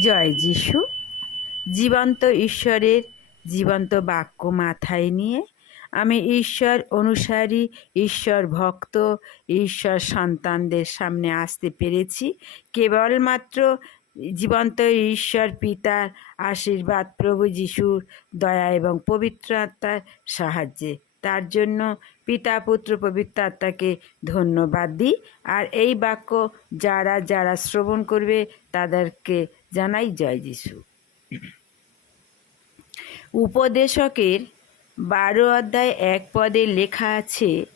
জয় যিশু। জীবন্ত ঈশ্বরের জীবন্ত বাক্য মাথায় নিয়ে আমি ঈশ্বর অনুসারী, ঈশ্বর ভক্ত, ঈশ্বর সন্তানদের সামনে আসতে পেরেছি। কেবলমাত্র জীবন্ত ঈশ্বর পিতার আশীর্বাদ, প্রভু যিশুর দয়া এবং পবিত্র আত্মার সাহায্যে। তার জন্য পিতা, পুত্র, পবিত্র আত্মাকে ধন্যবাদ দিই। আর এই বাক্য যারা যারা শ্রবণ করবে, তাদেরকে জানাই জয় যিশু। উপদেশকের বারো অধ্যায় এক পদে লেখা আছে,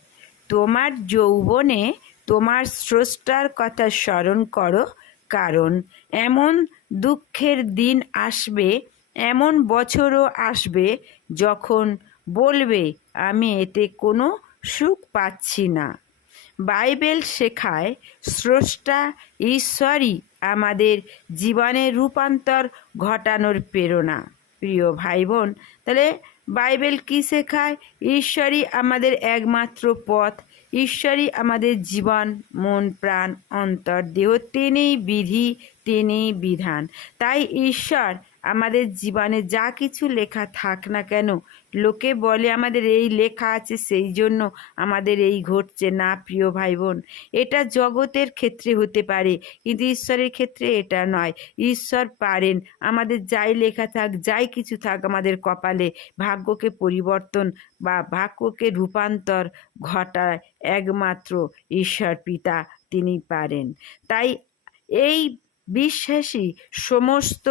তোমার যৌবনে তোমার স্রষ্টার কথা স্মরণ করো, কারণ এমন দুঃখের দিন আসবে, এমন বছরও আসবে যখন বলবে, আমি এতে কোনো সুখ পাচ্ছি না। বাইবেল শেখায়, স্রষ্টা ঈশ্বরই আমাদের জীবনের রূপান্তর ঘটানোর প্রেরণা। প্রিয় ভাই বোন তাহলে বাইবেল কি শেখায়? ঈশ্বরই আমাদের একমাত্র পথ। ঈশ্বরই আমাদের জীবন, মন, প্রাণ, অন্তর, দেহ তিনিই বিধি তিনিই বিধান। তাই ঈশ্বর আমাদের জীবনে যা কিছু লেখা থাক না কেন লোকে বলে আমাদের এই লেখা আছে, সেই জন্য আমাদের এই ঘটছে। না, প্রিয় ভাই বোন এটা জগতের ক্ষেত্রে হতে পারে, কিন্তু ঈশ্বরের ক্ষেত্রে এটা নয়। ঈশ্বর পারেন, আমাদের যাই লেখা থাক, যাই কিছু থাক আমাদের কপালে, ভাগ্যকে পরিবর্তন বা ভাগ্যকে রূপান্তর ঘটায় একমাত্র ঈশ্বর পিতা তিনি পারেন। তাই এই বিশ্বাসী সমস্ত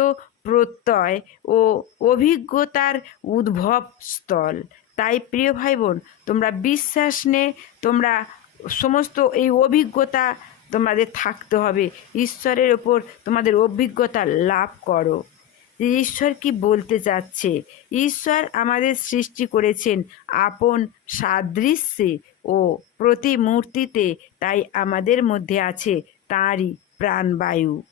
প্রত্যয় ও অভিজ্ঞতার উদ্ভব স্থল। তাই প্রিয় ভাই বোন তোমরা বিশ্বাস নে, তোমরা সমস্ত এই অভিজ্ঞতা তোমাদের থাকতে হবে। ঈশ্বরের ওপর তোমাদের অভিজ্ঞতা লাভ করো। যে ঈশ্বর কি বলতে চাচ্ছে? ঈশ্বর আমাদের সৃষ্টি করেছেন আপন সাদৃশ্যে ও প্রতিমূর্তিতে, তাই আমাদের মধ্যে আছে তাঁরই প্রাণবায়ু।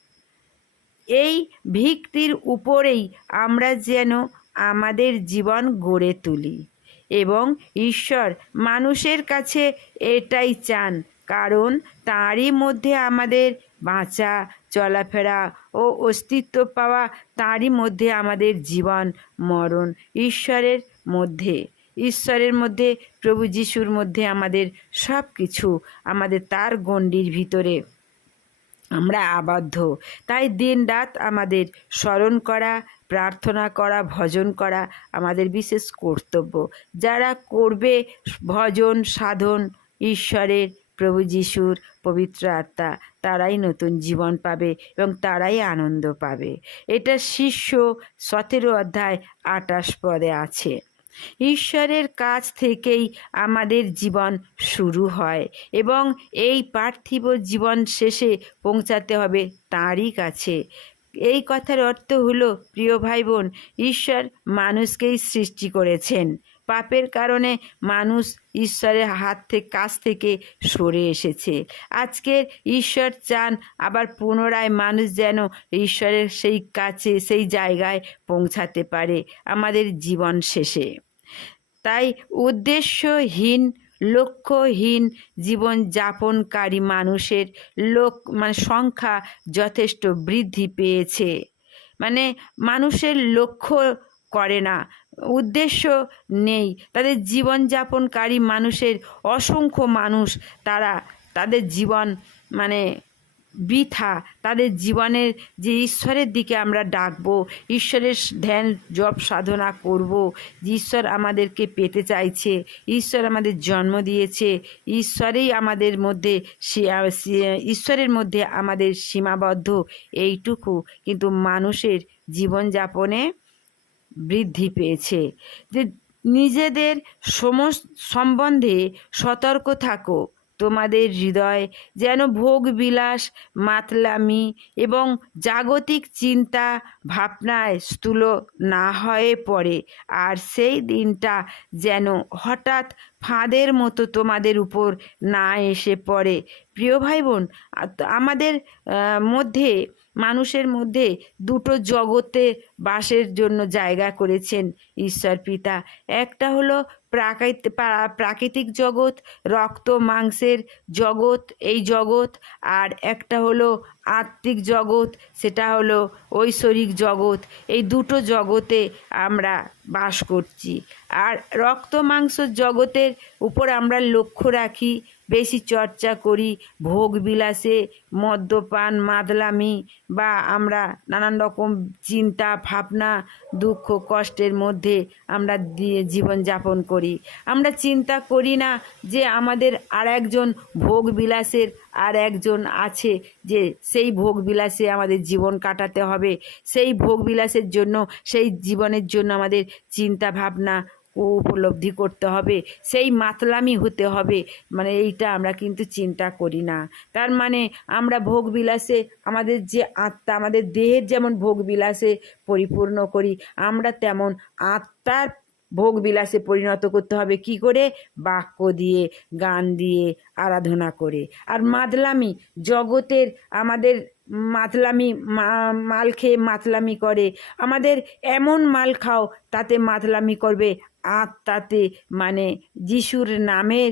এই ভিত্তির উপরেই আমরা যেন আমাদের জীবন গড়ে তুলি এবং ঈশ্বর মানুষের কাছে এটাই চান, কারণ তারই মধ্যে আমাদের বাঁচা, চলাফেরা ও অস্তিত্ব পাওয়া তারই মধ্যে আমাদের জীবন, মরণ ঈশ্বরের মধ্যে। ঈশ্বরের মধ্যে, প্রভু যিশুর মধ্যে আমাদের সব কিছু আমাদের তার গণ্ডির ভিতরে আমরা আবদ্ধ। তাই দিন রাত আমাদের স্মরণ করা, প্রার্থনা করা, ভজন করা আমাদের বিশেষ কর্তব্য। যারা করবে ভজন, সাধন ঈশ্বরের, প্রভু যিশুর পবিত্র আত্মা, তারাই নতুন জীবন পাবে এবং তারাই আনন্দ পাবে। এটা শিষ্য সতেরো অধ্যায় আটাশ পদে আছে। ঈশ্বরের কাছ থেকেই আমাদের জীবন শুরু হয় এবং এই পার্থিব জীবন শেষে পৌঁছাতে হবে তাঁরই কাছে। এই কথার অর্থ হলো, প্রিয় ভাই বোন ঈশ্বর মানুষকেই সৃষ্টি করেছেন। পাপের কারণে মানুষ ঈশ্বরের হাত থেকে কাছ থেকে সরে এসেছে। আজকের ঈশ্বর চান আবার পুনরায় মানুষ যেন ঈশ্বরের সেই কাছে, সেই জায়গায় পৌঁছাতে পারে আমাদের জীবন শেষে। তাই উদ্দেশ্যহীন, লক্ষ্যহীন জীবন যাপনকারী মানুষের লোক মানে সংখ্যা যথেষ্ট বৃদ্ধি পেয়েছে। মানে মানুষের লক্ষ্য করে না, উদ্দেশ্য নেই। তাদের জীবনযাপনকারী মানুষের অসংখ্য মানুষ, তারা তাদের জীবন মানে বৃথা। তাদের জীবনের যে ঈশ্বরের দিকে আমরা ডাকবো, ঈশ্বরের ধ্যান, জপ, সাধনা করব, যে ঈশ্বর আমাদেরকে পেতে চাইছে, ঈশ্বর আমাদের জন্ম দিয়েছে, ঈশ্বরেই আমাদের মধ্যে ঈশ্বরের মধ্যে আমাদের সীমাবদ্ধ, এইটুকু কিন্তু মানুষের জীবনযাপনে বৃদ্ধি পেয়েছে। যে নিজেদের সমস্ত সম্বন্ধে সতর্ক থাকো। তোমাদের হৃদয় যেন ভোগ বিলাস মাতলামি এবং জাগতিক চিন্তা ভাবনায় স্থূল না হয়ে পড়ে। আর সেই দিনটা যেন হঠাৎ ফাঁদের মতো তোমাদের উপর না এসে পড়ে। প্রিয় ভাই বোন আমাদের মধ্যে, মানুষের মধ্যে দুটো জগতে বাসের জন্য জায়গা করেছেন ঈশ্বর পিতা। একটা হলো প্রাকৃতিক জগৎ রক্ত মাংসের জগৎ এই জগৎ আর একটা হলো আত্মিক জগৎ, সেটা হলো ঐশ্বরিক জগৎ। এই দুটো জগতে আমরা বাস করছি। আর রক্ত মাংস জগতের উপর আমরা লক্ষ্য রাখি, বেশি চর্চা করি, ভোগ বিলাসে, মদ্যপান, মাদলামি বা আমরা নানান রকম চিন্তা, ভাবনা, দুঃখ, কষ্টের মধ্যে আমরা দিয়ে জীবনযাপন করি। আমরা চিন্তা করি না যে আমাদের আর একজন ভোগ বিলাসের আর একজন আছে যে সেই ভোগ বিলাসে আমাদের জীবন কাটাতে হবে। সেই ভোগ বিলাসের জন্য, সেই জীবনের জন্য আমাদের চিন্তা ভাবনা ও উপলব্ধি করতে হবে। সেই মাতলামি হতে হবে। মানে এইটা আমরা কিন্তু চিন্তা করি না। তার মানে আমরা ভোগ বিলাসে আমাদের যে আত্মা, আমাদের দেহের যেমন ভোগ বিলাসে পরিপূর্ণ করি, আমরা তেমন আত্মার ভোগ বিলাসে পরিণত করতে হবে কি করে? বাক্য দিয়ে, গান দিয়ে, আরাধনা করে। আর মাতলামি, জগতের আমাদের মাতলামি মাল খেয়ে মাতলামি করে। আমাদের এমন মাল খাও তাতে মাতলামি করবে। আত্মাতে মানে যিশুর নামের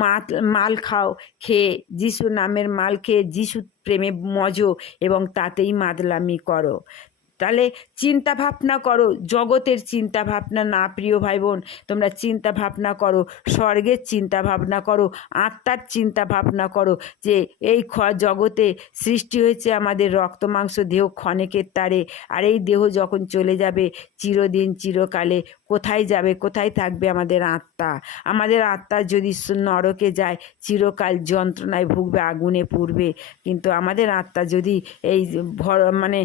মাত, মাল খাও, খেয়ে যিশুর নামের মাল খেয়ে যিশুর প্রেমে মজো এবং তাতেই মাতলামি করো। তাহলে চিন্তা ভাবনা করো, জগতের চিন্তা ভাবনা না প্রিয় ভাই বোন তোমরা চিন্তা ভাবনা করো, স্বর্গের চিন্তা ভাবনা করো, আত্মার চিন্তা ভাবনা করো যে এই খ জগতে সৃষ্টি হয়েছে আমাদের রক্ত, মাংস, দেহ, ক্ষণেকের তারে। আর এই দেহ যখন চলে যাবে চিরদিন, চিরকালে, কোথায় যাবে, কোথায় থাকবে আমাদের আত্মা? আমাদের আত্মা যদি নরকে যায়, চিরকাল যন্ত্রণায় ভুগবে, আগুনে পুড়বে। কিন্তু আমাদের আত্মা যদি এই ভর মানে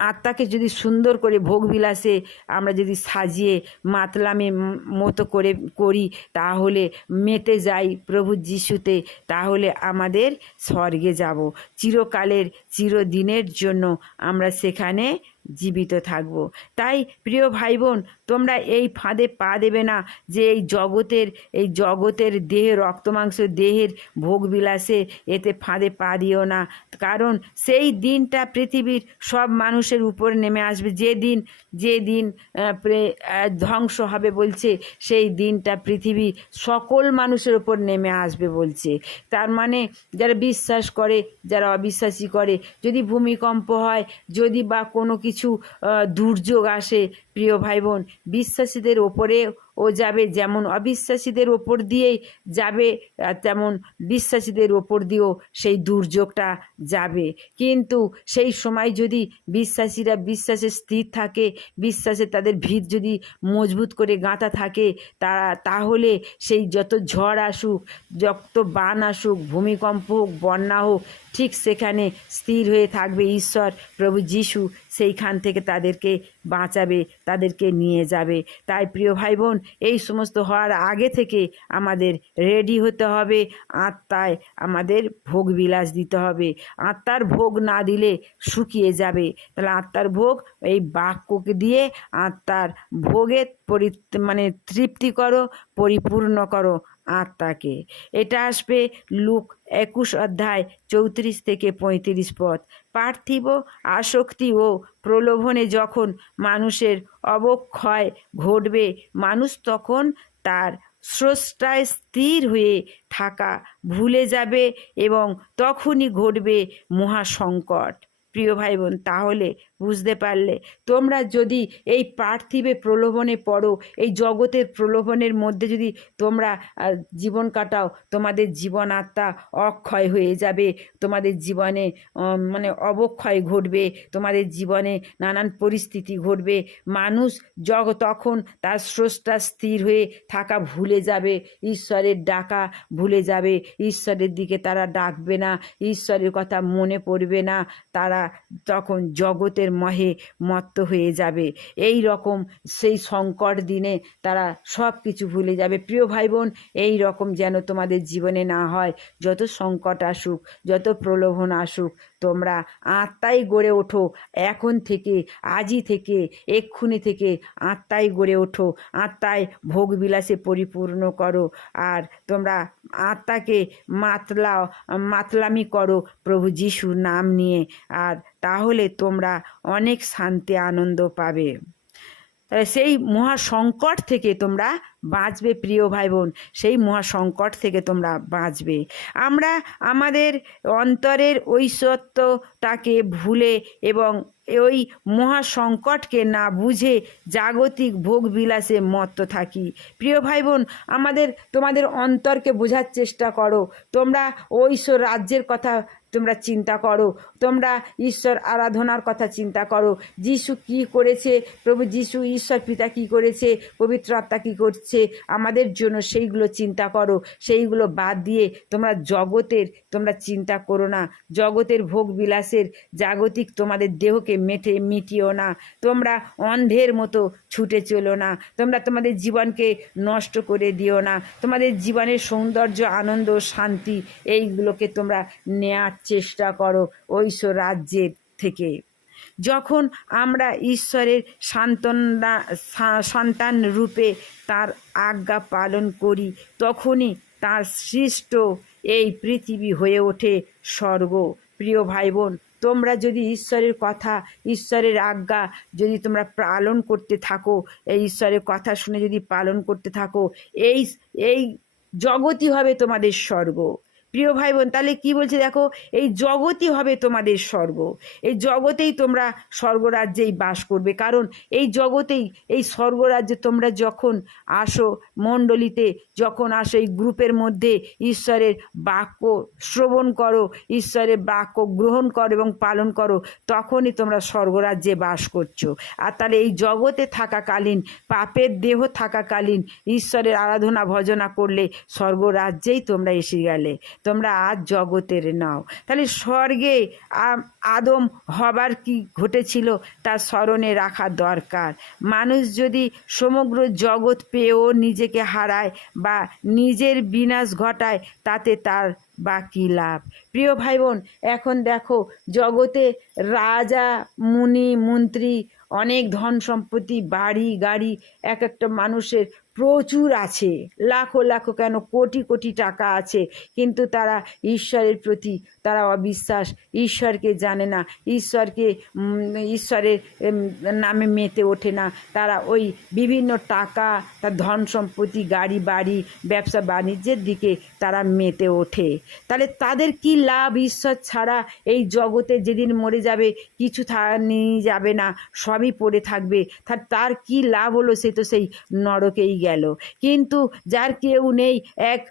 আত্মাকে যদি সুন্দর করে ভোগ বিলাসে আমরা যদি সাজিয়ে মাতলামে মতো করে করি, তাহলে মেতে যাই প্রভু যিশুতে, তাহলে আমাদের স্বর্গে যাব। চিরকালের, চিরদিনের জন্য আমরা সেখানে জীবিত থাকব। তাই প্রিয় ভাই বোন তোমরা এই ফাঁদে পা দেবে না যে এই জগতের এই জগতের দেহে, রক্তমাংস দেহের ভোগবিলাসে এতে ফাঁদে পা দিও না। কারণ সেই দিনটা পৃথিবীর সব মানুষের উপর নেমে আসবে। যে দিন যে দিন ধ্বংস হবে বলছে, সেই দিনটা পৃথিবী সকল মানুষের উপর নেমে আসবে বলছে। তার মানে যারা বিশ্বাস করে, যারা অবিশ্বাসী করে, যদি ভূমিকম্প হয়, যদি বা কোনো কিছু দুর্যোগ আসে, প্রিয় ভাই বোন বিশ্বাসীদের ওপরে ও যাবে যেমন অবিশ্বাসীদের ওপর দিয়েই যাবে তেমন বিশ্বাসীদের ওপর দিয়েও সেই দুর্যোগটা যাবে। কিন্তু সেই সময় যদি বিশ্বাসীরা বিশ্বাসে স্থির থাকে, বিশ্বাসে তাদের ভিত যদি মজবুত করে গাঁথা থাকে, তারা তাহলে সেই যত ঝড় আসুক, যত বান আসুক, ভূমিকম্প হোক, বন্যা হোক ঠিক সেখানে স্থির হয়ে থাকবে ঈশ্বর, প্রভু যিশু। সেইখান থেকে তাদেরকে বাঁচাবে, তাদেরকে নিয়ে যাবে। তাই প্রিয় ভাই বোন এই সমস্ত হওয়ার আগে থেকে আমাদের রেডি হতে হবে, আত্মায় আমাদের ভোগ বিলাস দিতে হবে। আত্মার ভোগ না দিলে শুকিয়ে যাবে। তাহলে আত্মার ভোগ, এই বাক্যকে দিয়ে আত্মার ভোগের পরি মানে তৃপ্তি করো, পরিপূর্ণ করো আত্মাকে। এটা আসবে লুক একুশ অধ্যায় চৌত্রিশ থেকে পঁয়ত্রিশ পথ। পার্থিব আসক্তি ও প্রলোভনে যখন মানুষের অবক্ষয় ঘটবে, মানুষ তখন তার স্রষ্টায় স্থির হয়ে থাকা ভুলে যাবে এবং তখনই ঘটবে মহাসংকট। প্রিয় ভাই বোন তাহলে বুঝতে পারলে। তোমরা যদি এই পার্থিবে প্রলোভনে পড়ো, এই জগতের প্রলোভনের মধ্যে যদি তোমরা জীবন কাটাও, তোমাদের জীবন আত্মা অক্ষয় হয়ে যাবে, তোমাদের জীবনে মানে অবক্ষয় ঘটবে, তোমাদের জীবনে নানান পরিস্থিতি ঘটবে, মানুষ জগ, তখন তার স্রষ্টা স্থির হয়ে থাকা ভুলে যাবে, ঈশ্বরের ডাকা ভুলে যাবে, ঈশ্বরের দিকে তারা ডাকবে না, ঈশ্বরের কথা মনে পড়বে না, তারা তখন জগতের মহে মত্ত হয়ে যাবে। এই রকম সেই সংকট দিনে তারা সব কিছু ভুলে যাবে। প্রিয় ভাই বোন এই রকম যেন তোমাদের জীবনে না হয়। যত সংকট আসুক, যত প্রলোভন আসুক, তোমরা আত্মাই গড়ে ওঠো। এখন থেকে, আজই থেকে, এক্ষুনি থেকে আত্মাই গড়ে ওঠো। আত্মায় ভোগ বিলাসে পরিপূর্ণ করো। আর তোমরা আত্মাকে মাতলাও, মাতলামি করো প্রভু যিশুর নাম নিয়ে। আর তাহলে তোমরা অনেক শান্তি, আনন্দ পাবে। তাহলে সেই মহা সংকট থেকে তোমরা বাঁচবে, প্রিয় ভাই বোন সেই মহা সংকট থেকে তোমরা বাঁচবে। আমরা আমাদের অন্তরের ঐশ্বত্যটাকে ভুলে এবং ওই মহা সংকটকে না বুঝে জাগতিক ভোগ বিলাসে মত্ত থাকি। প্রিয় ভাই বোন আমাদের, তোমাদের অন্তরকে বোঝার চেষ্টা করো। তোমরা ঐশ্বর রাজ্যের কথা তোমরা চিন্তা করো। তোমরা ঈশ্বর আরাধনার কথা চিন্তা করো। যিশু কি করেছে? প্রভু যিশু ঈশ্বর পিতা কি করেছে? পবিত্র আত্মা কী করছে? আমাদের জন্য সেইগুলো চিন্তা করো। সেইগুলো বাদ দিয়ে তোমরা জগতের, তোমরা চিন্তা করো না। জগতের ভোগ বিলাসের জাগতিক তোমাদের দেহকে মেটে, মিটিও না। তোমরা অন্ধের মতো ছুটে চলো না। তোমরা তোমাদের জীবনকে নষ্ট করে দিও না। তোমাদের জীবনের সৌন্দর্য, আনন্দ, শান্তি, এইগুলোকে তোমরা নেয়ার চেষ্টা করো ঐশ্ব রাজ্যের থেকে। যখন আমরা ঈশ্বরের সান্ত্বনা সন্তান রূপে তার আজ্ঞা পালন করি, তখনই তার সৃষ্ট এই পৃথিবী হয়ে ওঠে স্বর্গ। প্রিয় ভাই বোন তোমরা যদি ঈশ্বরের কথা, ঈশ্বরের আজ্ঞা যদি তোমরা পালন করতে থাকো, এই ঈশ্বরের কথা শুনে যদি পালন করতে থাকো, এই এই জগতই হবে তোমাদের স্বর্গ। প্রিয় ভাই বোন তাহলে কি বলছে দেখো, এই জগতই হবে তোমাদের স্বর্গ। এই জগতেই তোমরা স্বর্গরাজ্যেই বাস করবে। কারণ এই জগতেই, এই স্বর্গরাজ্যে তোমরা যখন আসো মণ্ডলীতে, যখন আসো এই গ্রুপের মধ্যে ঈশ্বরের বাক্য শ্রবণ করো, ঈশ্বরের বাক্য গ্রহণ করো এবং পালন করো, তখনই তোমরা স্বর্গরাজ্যে বাস করছ। আর তাহলে এই জগতে থাকাকালীন, পাপের দেহ থাকাকালীন, ঈশ্বরের আরাধনা ভজনা করলে স্বর্গরাজ্যেই তোমরা এসে গেলে। তোমরা আজ জগতের নাও। তাহলে স্বর্গে আদম হবার কি ঘটেছিল তা স্মরণে রাখা দরকার। মানুষ যদি সমগ্র জগৎ পেয়েও নিজেকে হারায় বা নিজের বিনাশ ঘটায়, তাতে তার বা কী লাভ। প্রিয় ভাই বোন এখন দেখো জগতে রাজা, মুনি, মন্ত্রী, অনেক ধন সম্পত্তি, বাড়ি, গাড়ি, এক একটা মানুষের প্রচুর আছে। লাখো লাখো কেন? কোটি কোটি টাকা আছে। কিন্তু তারা ঈশ্বরের প্রতি, তারা অবিশ্বাস। ঈশ্বরকে জানে না। ঈশ্বরকে ঈশ্বরের নামে মেতে ওঠে না। তারা ওই বিভিন্ন টাকা, তার ধন সম্পত্তি, গাড়ি, বাড়ি, ব্যবসা, বাণিজ্যের দিকে তারা মেতে ওঠে। তাহলে তাদের কি লাভ? ঈশ্বর ছাড়া এই জগতে যেদিন মরে যাবে, কিছু নিয়ে যাবে না। সবই পড়ে থাকবে। তার তার কি লাভ হলো সে তো সেই নরকেই গেল। কিন্তু যার কেউ নেই, এক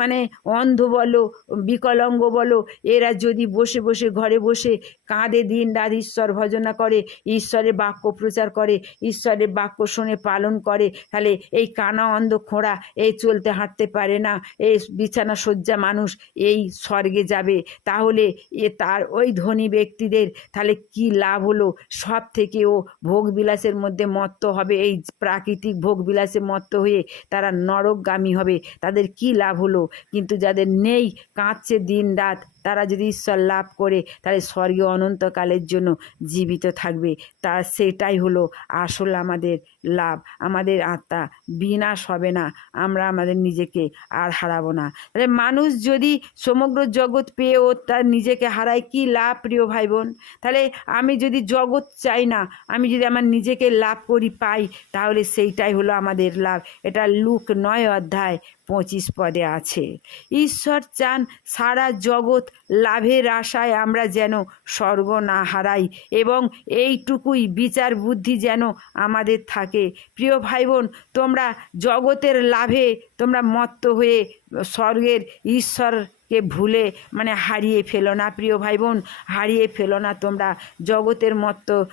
মানে অন্ধ বলো, বিকলাঙ্গ বলো, এরা যদি বসে বসে ঘরে বসে কাঁদে, দিন রাত ঈশ্বর ভজনা করে, ঈশ্বরের বাক্য প্রচার করে, ঈশ্বরের বাক্য শুনে পালন করে, তাহলে এই কানা অন্ধ খোঁড়া, এই চলতে হাঁটতে পারে না এই বিছানা শয্যা মানুষ, এই স্বর্গে যাবে। তাহলে এ তার ওই ধনী ব্যক্তিদের, তাহলে কি লাভ হলো? সব থেকে ও ভোগ বিলাসের মধ্যে মত্ত হবে, এই প্রাকৃতিক ভোগ বিলাসে মত্ত হয়ে তারা নরকগামী হবে। তাদের কি লাভ হলো? কিন্তু যাদের নেই কাঁদছে দিন রাত তারা যদি ঈশ্বর লাভ করে, তাহলে স্বর্গে অনন্তকালের জন্য জীবিত থাকবে। তা সেটাই হলো আসল আমাদের লাভ। আমাদের আত্মা বিনাশ হবে না। আমরা আমাদের নিজেকে আর হারাবো না। তাহলে মানুষ যদি সমগ্র জগৎ পেয়েও তার নিজেকে হারায়, কি লাভ প্রিয় ভাই বোন তাহলে আমি যদি জগৎ চাই না, আমি যদি আমার নিজেকে লাভ করি, পাই, তাহলে সেইটাই হলো আমাদের লাভ। এটা লুক নয় অধ্যায় পঁচিশ পদে আছে। ঈশ্বর চান সারা জগৎ লাভের আশায় আমরা যেন স্বর্গ না হারাই এবং এইটুকুই বিচার বুদ্ধি যেন আমাদের থাকে। প্রিয় ভাই বোন তোমরা জগতের লাভে তোমরা মত্ত হয়ে স্বর্গের ঈশ্বরকে ভুলে মানে হারিয়ে ফেলো না। প্রিয় ভাই বোন হারিয়ে ফেলো না তোমরা। জগতের মত্ত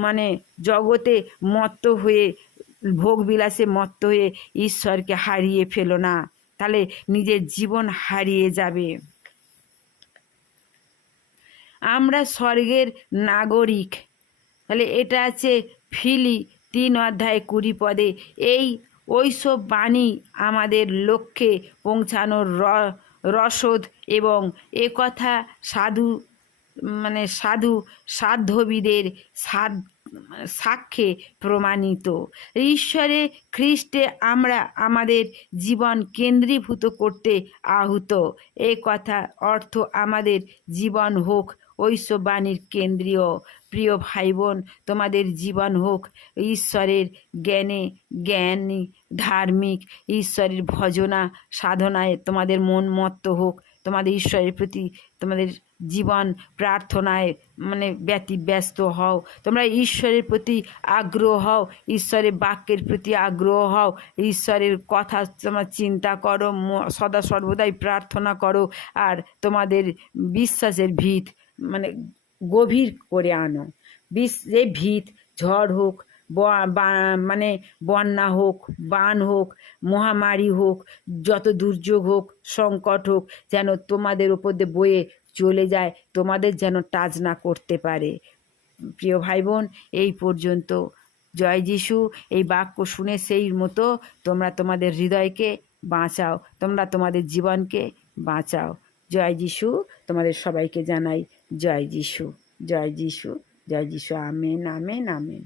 মানে জগতে মত্ত হয়ে ভোগ বিলাসে মত্ত হয়ে ঈশ্বরকে হারিয়ে ফেলো না। তাহলে নিজের জীবন হারিয়ে যাবে। আমরা স্বর্গের নাগরিক। তাহলে এটা আছে ফিলি তিন অধ্যায় কুড়ি পদে। এই ওইসব বাণী আমাদের লক্ষ্যে পৌঁছানোর রসদ এবং এ কথা সাধু মানে সাধু সাধ্যবিদের সাধ, সাক্ষ্যে প্রমাণিত। ঈশ্বরে খ্রিস্টে আমরা আমাদের জীবন কেন্দ্রীভূত করতে আহুত। এ কথা অর্থ আমাদের জীবন হোক ঐসব বাণীর কেন্দ্রীয় প্রিয় ভাই বোন তোমাদের জীবন হোক ঈশ্বরের জ্ঞানে জ্ঞানী, ধার্মিক, ঈশ্বরের ভজনা, সাধনায় তোমাদের মন মত্ত হোক, তোমাদের ঈশ্বরের প্রতি তোমাদের জীবন প্রার্থনায় মানে ব্যতিব্যস্ত হও, তোমরা ঈশ্বরের প্রতি আগ্রহ হও, ঈশ্বরের বাক্যের প্রতি আগ্রহ হও, ঈশ্বরের কথা তোমরা চিন্তা করো সদা সর্বদাই প্রার্থনা করো, আর তোমাদের বিশ্বাসের ভিত মানে গভীর করে আনো। বিশ যে ভিত, ঝড় হোক মানে বন্যা হোক, বান হোক, মহামারী হোক, যত দুর্যোগ হোক, সংকট হোক, যেন তোমাদের ওপর দিয়ে বয়ে চলে যায়, তোমাদের যেন টাচ না করতে পারে। প্রিয় ভাই বোন এই পর্যন্ত। জয় যিশু, এই বাক্য শুনে সেই মতো তোমরা তোমাদের হৃদয়কে বাঁচাও, তোমরা তোমাদের জীবনকে বাঁচাও। জয় যিশু তোমাদের সবাইকে জানাই জয় যিশু জয় যিশু জয় যিশু আমেন আমেন আমেন।